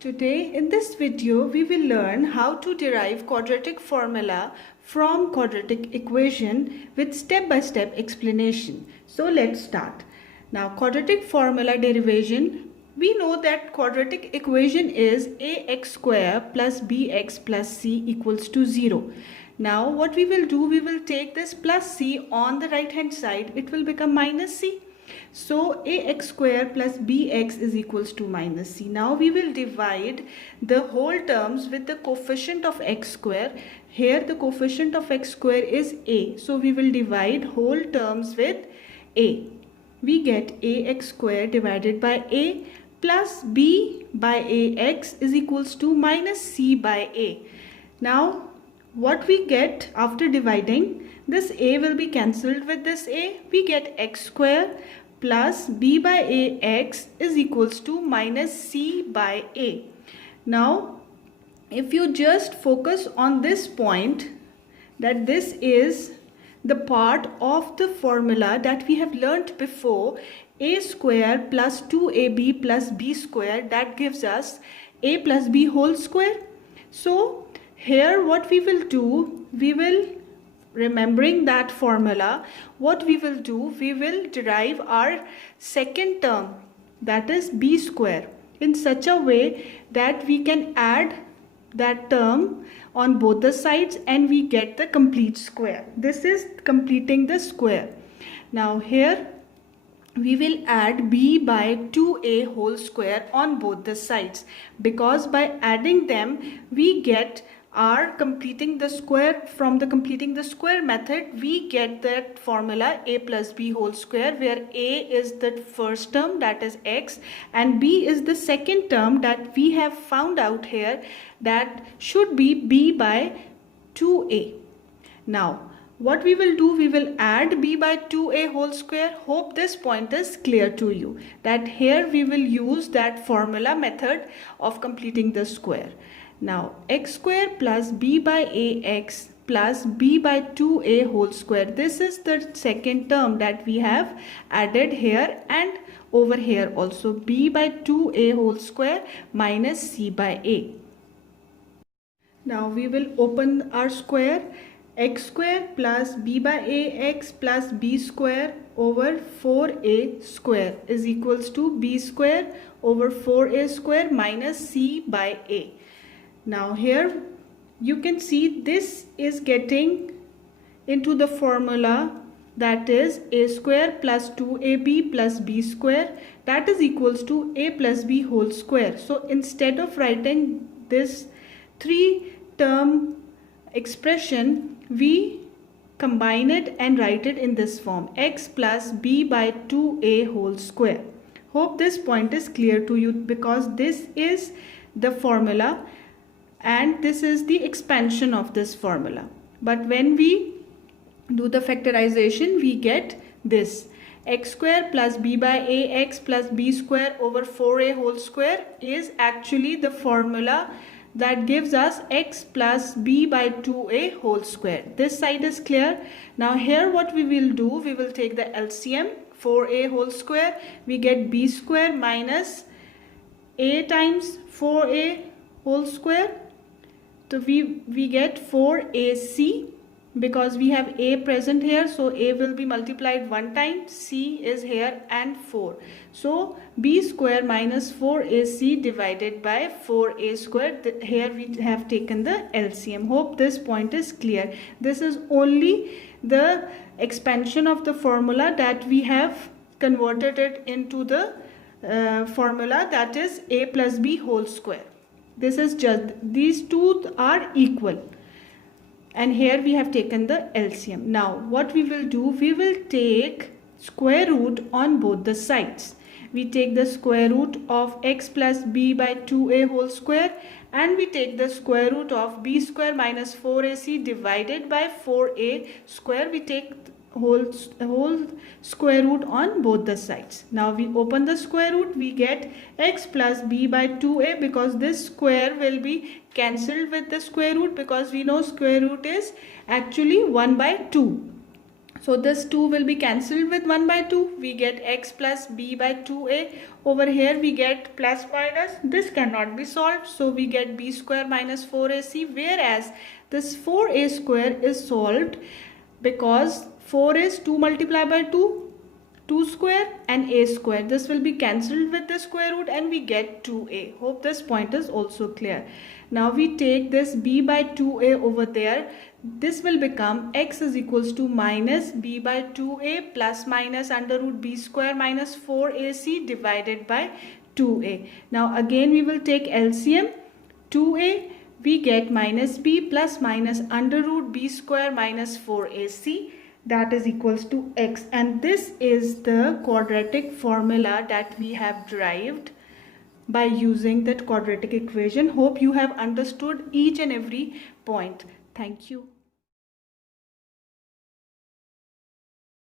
Today in this video we will learn how to derive quadratic formula from quadratic equation with step-by-step explanation. So let's start. Now quadratic formula derivation, we know that quadratic equation is ax square plus bx plus c equals to 0. Now what we will do, we will take this plus c on the right hand side, it will become minus c. So ax square plus bx is equals to minus c. Now we will divide the whole terms with the coefficient of x square. Here the coefficient of x square is a. So we will divide whole terms with a. We get ax square divided by a plus b by ax is equals to minus c by a. Now what we get after dividing, this a will be cancelled with this a. We get x square plus b by ax is equals to minus c by a. Now if you just focus on this point, that this is the part of the formula that we have learnt before, a square plus 2ab plus b square, that gives us a plus b whole square. So here what we will do, we will, remembering that formula, what we will do, we will derive our second term, that is b square, in such a way that we can add that term on both the sides and we get the complete square. This is completing the square. Now here we will add b by 2a whole square on both the sides, because by adding them we get are completing the square. From the completing the square method, we get that formula a plus b whole square, where a is the first term, that is x, and b is the second term that we have found out here, that should be b by 2a. Now what we will do, we will add b by 2a whole square. Hope this point is clear to you, that here we will use that formula method of completing the square. Now x square plus b by ax plus b by 2a whole square, this is the second term that we have added here, and over here also b by 2a whole square minus c by a. Now we will open our square. X square plus b by ax plus b square over 4a square is equals to b square over 4a square minus c by a. Now here you can see this is getting into the formula, that is a square plus 2ab plus b square, that is equals to a plus b whole square. So instead of writing this three term expression, we combine it and write it in this form, x plus b by 2a whole square. Hope this point is clear to you, because this is the formula and this is the expansion of this formula. But when we do the factorization, we get this x square plus b by ax plus b square over 4a whole square is actually the formula that gives us x plus b by 2a whole square. This side is clear. Now here what we will do, we will take the LCM, 4a whole square, we get b square minus a times 4a whole square. So we get 4ac, because we have a present here, so a will be multiplied one time, c is here, and 4. So b square minus 4ac divided by 4a square. Here we have taken the LCM. Hope this point is clear. This is only the expansion of the formula that we have converted it into the formula, that is a plus b whole square. This is just, these two are equal, and here we have taken the LCM. Now what we will do, we will take square root on both the sides. We take the square root of x plus b by 2a whole square, and we take the square root of b square minus 4ac divided by 4a square. We take whole square root on both the sides. Now we open the square root, we get x plus b by 2a, because this square will be cancelled with the square root, because we know square root is actually 1 by 2. So this 2 will be cancelled with 1 by 2. We get x plus b by 2a. Over here we get plus minus. This cannot be solved. So we get b square minus 4ac. Whereas this 4a square is solved because 4 is 2 multiplied by 2. 2 square and a square. This will be cancelled with the square root and we get 2a. Hope this point is also clear. Now we take this b by 2a over there. This will become x is equals to minus b by 2a plus minus under root b square minus 4ac divided by 2a. Now again we will take LCM. 2a we get minus b plus minus under root b square minus 4ac, that is equals to x, and this is the quadratic formula that we have derived by using that quadratic equation. Hope you have understood each and every point. Thank you.